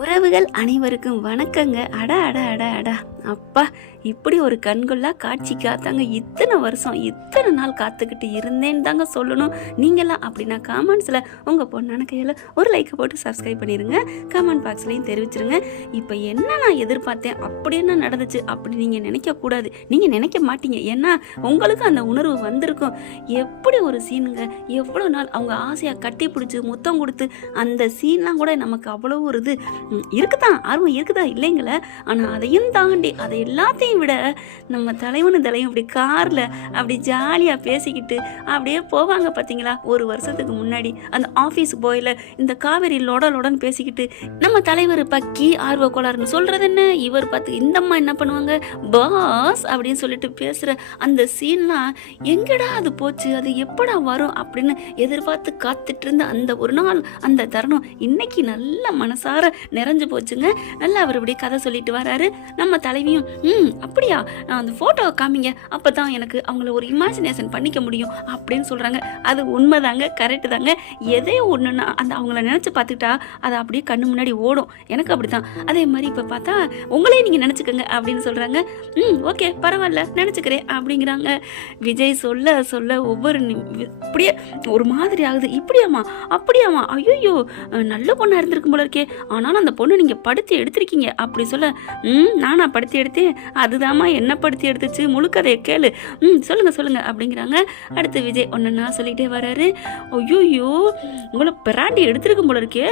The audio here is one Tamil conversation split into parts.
உறவுகள் அனைவருக்கும் வணக்கங்க. அடா அடா அடா அடா அப்பா, இப்படி ஒரு கண்கொள்ளா காட்சி காத்தாங்க இத்தனை வருஷம் இத்தனை நாள் காத்துக்கிட்டு இருந்தேன்னு தாங்க சொல்லணும். நீங்களாம் அப்படின்னா காமெண்ட்ஸில் உங்கள் பொண்ணான கையில் ஒரு லைக்கை போட்டு சப்ஸ்கிரைப் பண்ணிடுங்க. கமெண்ட் பாக்ஸ்லையும் தெரிவிச்சிருங்க. இப்போ என்ன நான் எதிர்பார்த்தேன், அப்படி என்ன நடந்துச்சு அப்படி நீங்கள் நினைக்கக்கூடாது. நீங்கள் நினைக்க மாட்டீங்க, ஏன்னா உங்களுக்கு அந்த உணர்வு வந்திருக்கும். எப்படி ஒரு சீனுங்க, எவ்வளோ நாள் அவங்க ஆசையாக கட்டி பிடிச்சி முத்தம் கொடுத்து அந்த சீன்லாம் கூட நமக்கு அவ்வளோ ஒரு இது இருக்குதான், ஆர்வம் இருக்குதா இல்லைங்கள. ஆனால் அதையும் தாண்டி அதை எல்லாத்தையும் விட நம்ம தலைவனும் இப்படி காரில் அப்படி ஜாலியாக பேசிக்கிட்டு அப்படியே போவாங்க பார்த்தீங்களா. ஒரு வருஷத்துக்கு முன்னாடி அந்த ஆஃபீஸ் போயில இந்த காவேரி லொடன்னு பேசிக்கிட்டு நம்ம தலைவர் பக்கி ஆர்வ கோளாறுன்னு சொல்கிறது என்ன, இவர் பார்த்து இந்த அம்மா என்ன பண்ணுவாங்க பாஸ் அப்படின்னு சொல்லிட்டு பேசுகிற அந்த சீன்லாம் எங்கடா அது போச்சு, அது எப்படா வரும் அப்படின்னு எதிர்பார்த்து காத்துட்டு இருந்த அந்த ஒரு நாள் அந்த தருணம் இன்னைக்கு நல்ல மனசார நிறைஞ்சு போச்சுங்க. நல்லா அவர் இப்படி கதை சொல்லிட்டு வராரு. நம்ம தலைவியும் அப்படியா அந்த ஃபோட்டோவை காமிங்க, அப்போ தான் எனக்கு அவங்கள ஒரு இமேஜினேஷன் பண்ணிக்க முடியும் அப்படின்னு சொல்கிறாங்க. அது உண்மைதாங்க, கரெக்டு தாங்க. எதே ஒன்றுனா அந்த அவங்கள நினச்சி பார்த்துக்கிட்டா அது அப்படியே கண்ணு முன்னாடி ஓடும். எனக்கு அப்படி தான். அதே மாதிரி இப்போ பார்த்தா உங்களே நீங்கள் நினச்சிக்கோங்க அப்படின்னு சொல்கிறாங்க. ஓகே பரவாயில்ல நினச்சிக்கிறேன் அப்படிங்கிறாங்க. விஜய் சொல்ல சொல்ல ஒவ்வொரு இப்படியே ஒரு மாதிரி ஆகுது. இப்படியாமா அப்படியாமா, ஐயோ நல்ல பொண்ணாக இருந்திருக்கும் போல இருக்கே, ஆனாலும் அந்த பொண்ணு நீங்கள் படுத்தி எடுத்திருக்கீங்க அப்படி சொல்ல, நானா படுத்தி எடுத்தேன், அதுதாம்மா என்ன படுத்தி எடுத்துச்சு, முழு கதையை கேளு, சொல்லுங்க அப்படிங்கிறாங்க. அடுத்து விஜய் ஒன்றுன்னா சொல்லிகிட்டே வர்றாரு. ஐயோ உங்களை பிராண்டி எடுத்துருக்கும் போல இருக்கே,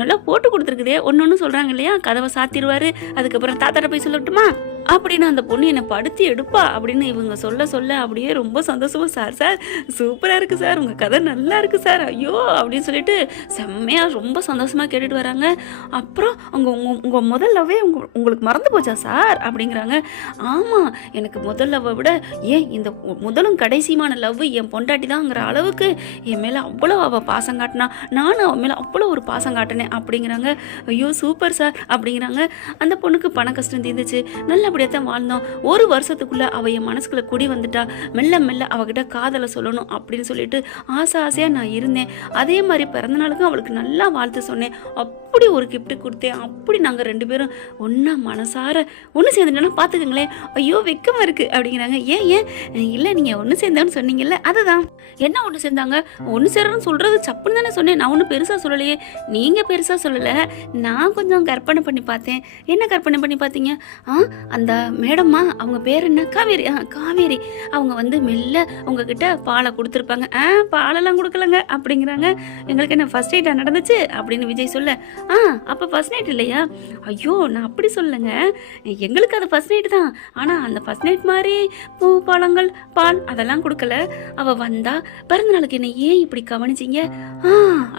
நல்லா போட்டு கொடுத்துருக்குதே ஒன்று சொல்கிறாங்க இல்லையா. கதவை சாத்திடுவார். அதுக்கப்புறம் தாத்தாட்ட போய் சொல்லட்டுமா அப்படின்னு அந்த பொண்ணு என்னை படுத்தி எடுப்பா அப்படின்னு இவங்க சொல்ல சொல்ல அப்படியே ரொம்ப சந்தோஷமா, சார் சூப்பராக இருக்குது சார், உங்கள் கதை நல்லா இருக்குது சார், ஐயோ அப்படின்னு சொல்லிட்டு செம்மையாக ரொம்ப சந்தோஷமாக கேட்டுட்டு வராங்க. அப்புறம் உங்கள் முதல் லவ்வே உங்களுக்கு மறந்து போச்சா சார் அப்படிங்கிறாங்க. ஆமாம், எனக்கு முதல் லவ்வை விட ஏன் இந்த முதலும் கடைசியுமான லவ் என் பொண்டாட்டி தான்ங்கிற அளவுக்கு என் மேலே அவ்வளோ அவள் பாசம் காட்டினா, நானும் அவன் மேலே அவ்வளோ ஒரு பாசம் காட்டினேன் அப்படிங்கிறாங்க. ஐயோ சூப்பர் சார் அப்படிங்கிறாங்க. அந்த பொண்ணுக்கு பண கஷ்டம் தீர்ந்துச்சு, நல்லபடியாக தான் வாழ்ந்தோம். ஒரு வருஷத்துக்குள்ள அவ என் மனசுக்குள்ள குடி வந்துட்டா, மெல்ல மெல்ல அவகிட்ட காதலை சொல்லணும் அப்படின்னு சொல்லிட்டு ஆசையாக நான் இருந்தேன். அதே மாதிரி பிறந்த நாளுக்கும் அவளுக்கு நல்லா வாழ்த்து சொன்னேன். அப்படி ஒரு கிஃப்ட் கொடுத்தேன். அப்படி நாங்கள் ரெண்டு பேரும் ஒன்றா மனசார ஒன்று சேர்ந்துட்டோன்னா பார்த்துக்கங்களேன். ஐயோ வெக்கமாக இருக்குது அப்படிங்கிறாங்க. ஏன் இல்லை நீங்கள் ஒன்று சேர்ந்தோன்னு சொன்னீங்கல்ல, அதுதான். என்ன ஒன்று சேர்ந்தாங்க, ஒன்று சேர்றன்னு சொல்கிறது சப்புன்னு தானே சொன்னேன், நான் ஒன்றும் பெருசாக சொல்லலையே. நீங்கள் பெருசாக சொல்லலை, நான் கொஞ்சம் கற்பனை பண்ணி பார்த்தேன். என்ன கற்பனை பண்ணி பார்த்தீங்க? அந்த மேடம்மா அவங்க பேர் என்ன, காவேரி. காவேரி அவங்க வந்து மெல்ல உங்ககிட்ட பாலை கொடுத்துருப்பாங்க. பாலெல்லாம் கொடுக்கலங்க அப்படிங்கிறாங்க. எங்களுக்கு என்ன ஃபர்ஸ்ட் நைட்டா நடந்துச்சு அப்படின்னு விஜய் சொல்ல, அப்போ ஃபர்ஸ்ட் நைட் இல்லையா? ஐயோ நான் அப்படி சொல்லுங்க, எங்களுக்கு அது ஃபர்ஸ்ட் நைட் தான். ஆனால் அந்த ஃபர்ஸ்ட் நைட் மாதிரி பூ பழங்கள் பால் அதெல்லாம் கொடுக்கல. அவள் வந்தா பிறந்த நாளுக்கு என்ன ஏன் இப்படி கவனிச்சிங்க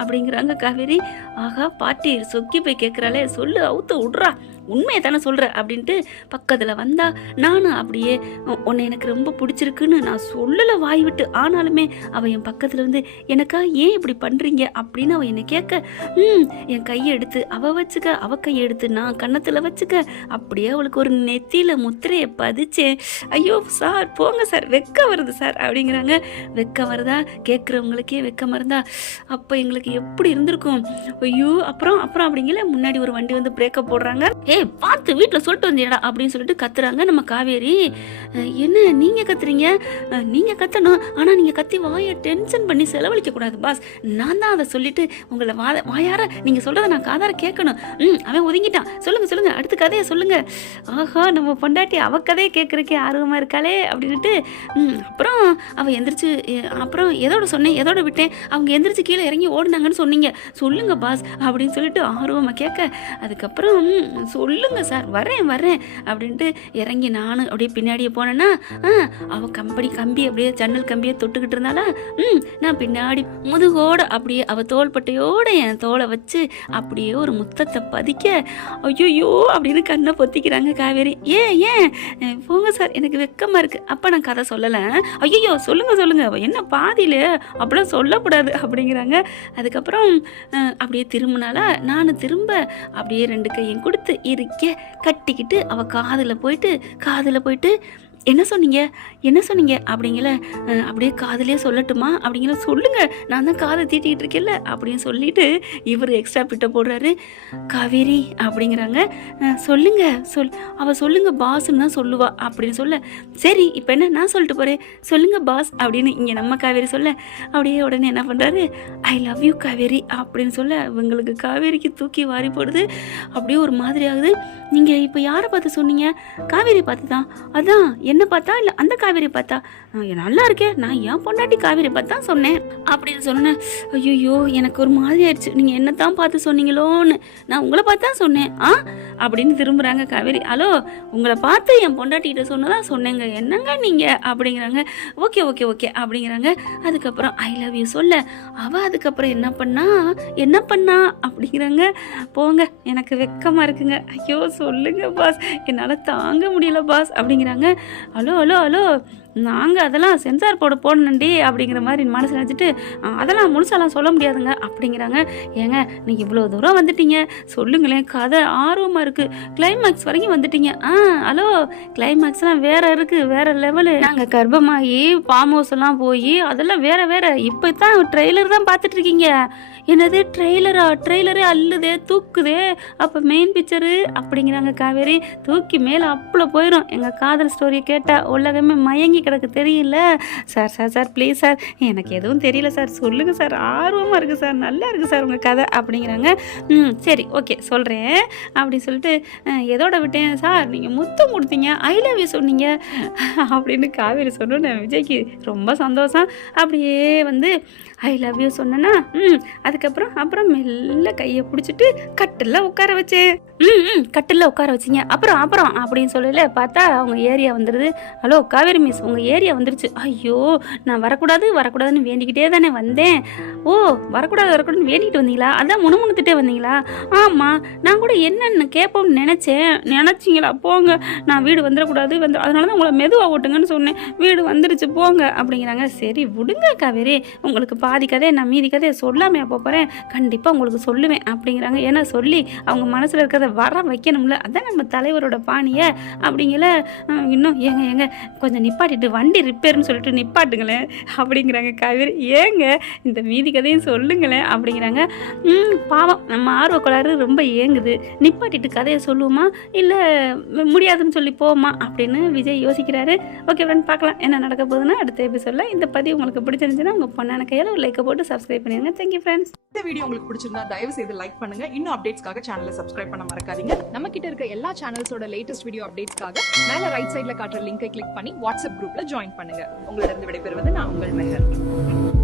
அப்படிங்கிறாங்க காவேரி. ஆகா பாட்டி சொக்கி போய் கேட்குறாளே, சொல்லு அவுத்து விட்றா, உண்மையை தானே சொல்கிற அப்படின்ட்டு பக்கத்தில் வந்தா. நானும் அப்படியே உன்னை எனக்கு ரொம்ப பிடிச்சிருக்குன்னு நான் சொல்லலை வாய் விட்டு, ஆனாலுமே அவள் என் பக்கத்தில் வந்து எனக்கா ஏன் இப்படி பண்ணுறீங்க அப்படின்னு அவள் என்னை கேட்க, என் கையை எடுத்து அவள் வச்சுக்க, அவள் கையை எடுத்து நான் கன்னத்தில் வச்சுக்க, அப்படியே அவளுக்கு ஒரு நெத்தியில் முத்திரையை பதிச்சேன். ஐயோ சார் போங்க சார், வெக்க வருது சார் அப்படிங்கிறாங்க. வெக்க வருதா, கேட்குறவங்களுக்கே வெக்கம் வருதா, அப்போ எங்களுக்கு எப்படி இருந்திருக்கும். ஐயோ அப்புறம் அப்படிங்கல முன்னாடி ஒரு வண்டி வந்து பிரேக்கப் போடுறாங்க. பார்த்து வீட்டில் சொல்லிட்டு வந்தீடா அப்படின்னு சொல்லிட்டு கத்துறாங்க நம்ம காவேரி. என்ன நீங்கள் கத்துறீங்க, நீங்கள் கத்தணும், ஆனால் நீங்கள் கத்தி வாயை டென்ஷன் பண்ணி செலவழிக்க கூடாது பாஸ், நான் தான் அதை சொல்லிட்டு உங்களை வாயார நீங்கள் சொல்கிறத நான் காதார கேட்கணும். அவன் ஒதுங்கிட்டான், சொல்லுங்க அடுத்த கதையை சொல்லுங்க. ஆஹா நம்ம பொண்டாட்டி அவ கதையை கேட்குறக்கே ஆர்வமாக இருக்காளே அப்படின்ட்டு. அப்புறம் அவள் எந்திரிச்சு, அப்புறம் எதோட சொன்னேன் எதோட விட்டேன், அவங்க எந்திரிச்சு கீழே இறங்கி ஓடினாங்கன்னு சொன்னீங்க, சொல்லுங்க பாஸ் அப்படின்னு சொல்லிட்டு ஆர்வமாக கேட்க, அதுக்கப்புறம் சொல்லுங்க சார் வரேன் அப்படின்ட்டு இறங்கி நானும் அப்படியே பின்னாடியே போனேன்னா, அவள் கம்பி அப்படியே ஜன்னல் கம்பியை தொட்டுக்கிட்டு இருந்தாளா, நான் பின்னாடி முதுகோட அப்படியே அவள் தோள்பட்டையோட என் தோலை வச்சு அப்படியே ஒரு முத்தத்தை பதிக்க, ஐயோ அப்படின்னு கண்ணை பொத்திக்கிறாங்க காவேரி. ஏன் போங்க சார் எனக்கு வெக்கமாக இருக்குது. அப்போ நான் கதை சொல்லலை. ஐயோ சொல்லுங்க என்ன பாதியில் அப்படிலாம் சொல்லக்கூடாது அப்படிங்கிறாங்க. அதுக்கப்புறம் அப்படியே திரும்பினால நானும் திரும்ப அப்படியே ரெண்டு கையும் கொடுத்து இருக்க கட்டிக்கிட்டு அவள் காதில் போயிட்டு என்ன சொன்னீங்க என்ன சொன்னீங்க அப்படிங்கல அப்படியே காதலே சொல்லட்டுமா அப்படிங்கிற சொல்லுங்க, நான் தான் காதை தீட்டிக்கிட்டு இருக்கேன்ல அப்படின்னு சொல்லிட்டு இவர் எக்ஸ்ட்ரா பிட்ட போடுறாரு. காவேரி அப்படிங்கிறாங்க. சொல்லுங்க அவள் சொல்லுங்க பாஸ்ன்னு தான் சொல்லுவா அப்படின்னு சொல்ல, சரி இப்போ என்ன நான் சொல்லிட்டு போகிறேன் சொல்லுங்க பாஸ் அப்படின்னு இங்கே நம்ம காவேரி சொல்ல, அப்படியே உடனே என்ன பண்ணுறாரு, ஐ லவ் யூ காவேரி அப்படின்னு சொல்ல இவங்களுக்கு காவேரிக்கு தூக்கி வாரி போடுது. அப்படியே ஒரு மாதிரி ஆகுது. நீங்கள் இப்போ யாரை பார்த்து சொன்னீங்க? காவேரி பார்த்து தான். அதான் என்ன பார்த்தா இல்லை அந்த காவேரி பார்த்தா? நல்லா இருக்கே, நான் ஏன் பொண்டாட்டி காவேரி பார்த்து தான் சொன்னேன் அப்படின்னு சொன்னேன். ஐயோ எனக்கு ஒரு மாதிரி ஆயிடுச்சு, நீங்கள் என்ன தான் பார்த்து சொன்னீங்களோன்னு. நான் உங்களை பார்த்து தான் சொன்னேன் அப்படின்னு திரும்புகிறாங்க காவேரி. ஹலோ, உங்களை பார்த்து என் பொண்டாட்டிகிட்ட சொன்னதான் சொன்னேங்க, என்னங்க நீங்கள் அப்படிங்கிறாங்க. ஓகே ஓகே ஓகே அப்படிங்கிறாங்க. அதுக்கப்புறம் ஐ லவ் யூ சொல்ல அவள் அதுக்கப்புறம் என்ன பண்ணா அப்படிங்கிறாங்க. போங்க, எனக்கு வெக்கமாக இருக்குங்க, ஐயோ சொல்லுங்க பாஸ், என்னால் தாங்க முடியல பாஸ் அப்படிங்கிறாங்க. ஹலோ ஹலோ ஹலோ, நாங்கள் அதெல்லாம் சென்சார் போடணுண்டி அப்படிங்கிற மாதிரி மனசு நினச்சிட்டு அதெல்லாம் முழுசாலாம் சொல்ல முடியாதுங்க அப்படிங்கிறாங்க. ஏங்க நீங்கள் இவ்வளோ தூரம் வந்துட்டீங்க, சொல்லுங்களேன், கதை ஆர்வமாக இருக்குது, கிளைமேக்ஸ் வரைக்கும் வந்துட்டீங்க. ஹலோ, கிளைமேக்ஸ்லாம் வேறு இருக்குது, வேறு லெவலு. நாங்கள் கர்ப்பமாகி ஃபார்ம் ஹவுஸ் எல்லாம் போய் அதெல்லாம் வேறு இப்போ தான் ட்ரெய்லர் தான் பார்த்துட்ருக்கீங்க. என்னது ட்ரெய்லரே அல்லுதே தூக்குதே, அப்போ மெயின் பிக்சரு அப்படிங்கிறாங்க காவேரி. தூக்கி மேலே அப்பள போயிடும். எங்கள் காதல் ஸ்டோரியை கேட்டால் உலகமே மயங்கி கிடக்கு தெரியல. சார் ப்ளீஸ் சார், எனக்கு எதுவும் தெரியல சார், சொல்லுங்கள் சார், ஆர்வமாக இருக்குது சார், நல்லா இருக்குது சார் உங்கள் கதை அப்படிங்கிறாங்க. சரி ஓகே சொல்கிறேன் அப்படின்னு சொல்லிட்டு எதோட விட்டேன் சார், நீங்கள் முத்தம் கொடுத்தீங்க, ஐ லவ் யூ சொன்னீங்க அப்படின்னு காவேரி சொன்னோன்னு விஜய்க்கு ரொம்ப சந்தோஷம். அப்படியே வந்து ஐ லவ் யூ சொன்னேன்னா அதுக்கப்புறம் மெல்ல கையை பிடிச்சிட்டு கட்டில் உட்கார வச்சேன். கட்டில் உட்கார வச்சிங்க. அப்புறம் அப்படின்னு சொல்லல பார்த்தா அவங்க ஏரியா வந்துடுது. ஹலோ காவேரி மிஸ், உங்கள் ஏரியா வந்துருச்சு. ஐயோ, நான் வரக்கூடாதுன்னு வேண்டிக்கிட்டே தானே வந்தேன். ஓ, வரக்கூடாதுன்னு வேண்டிக்கிட்டு வந்தீங்களா? அதான் முணுமுணுத்துட்டே வந்தீங்களா? ஆமாம், நான் கூட என்னென்னு கேட்போம்னு நினச்சிங்களா? போங்க, நான் வீடு வந்துடக்கூடாது, அதனால தான் உங்களை மெதுவாக ஓட்டுங்கன்னு சொன்னேன், வீடு வந்துருச்சு போங்க அப்படிங்கிறாங்க. சரி விடுங்க காவேரி, உங்களுக்கு பாதி கதையை நான் மீதி கதையை சொல்லாமல் அப்போ போகிறேன், கண்டிப்பாக உங்களுக்கு சொல்லுவேன் அப்படிங்கிறாங்க. ஏன்னா சொல்லி அவங்க மனசில் இருக்கிறத வர வைக்கணும்ல, அதான் நம்ம தலைவரோட பாணியை அப்படிங்கல. இன்னும் ஏங்க கொஞ்சம் நிப்பாட்டிட்டு வண்டி ரிப்பேர்னு சொல்லிட்டு நிப்பாட்டுங்களேன் அப்படிங்கிறாங்க காவேரி. ஏங்க இந்த மீதி கதையும் சொல்லுங்களேன் அப்படிங்கிறாங்க. பாவம், நம்ம ஆர்வக்கோளாறு ரொம்ப ஏங்குது, நிப்பாட்டிட்டு கதையை சொல்லுவோமா இல்லை முடியாதுன்னு சொல்லி போவோமா அப்படின்னு விஜய் யோசிக்கிறாரு. ஓகே ஃப்ரெண்ட், பார்க்கலாம் என்ன நடக்க போகுதுன்னா அடுத்த எபிசோட்ல. இந்த பதிவு உங்களுக்கு பிடிச்சிருந்துச்சுன்னா உங்கள் பொண்ணான கையில் ஒரு லைக்கை போட்டு சப்ஸ்கிரைப் பண்ணிடுங்க. Thank you friends. இந்த வீடியோ உங்களுக்கு பிடிச்சிருந்தா தயவு செய்து லைக் பண்ணுங்க. இன்னும் அப்டேட்ஸ்க்காக சேனலை சப்ஸ்கிரைப் பண்ண மறக்காதீங்க. நம்ம கிட்ட இருக்க எல்லா சேனல்ஸோட லேட்டஸ்ட் வீடியோ அப்டேட்ஸ்க்காக மேல ரைட் சைடுல காட்டுற லிங்கை கிளிக் பண்ணி வாட்ஸ்அப் குரூப்ல ஜாயின் பண்ணுங்க. உங்களிடம் விடைபெறுவது நான் உங்கள் மெஹர்.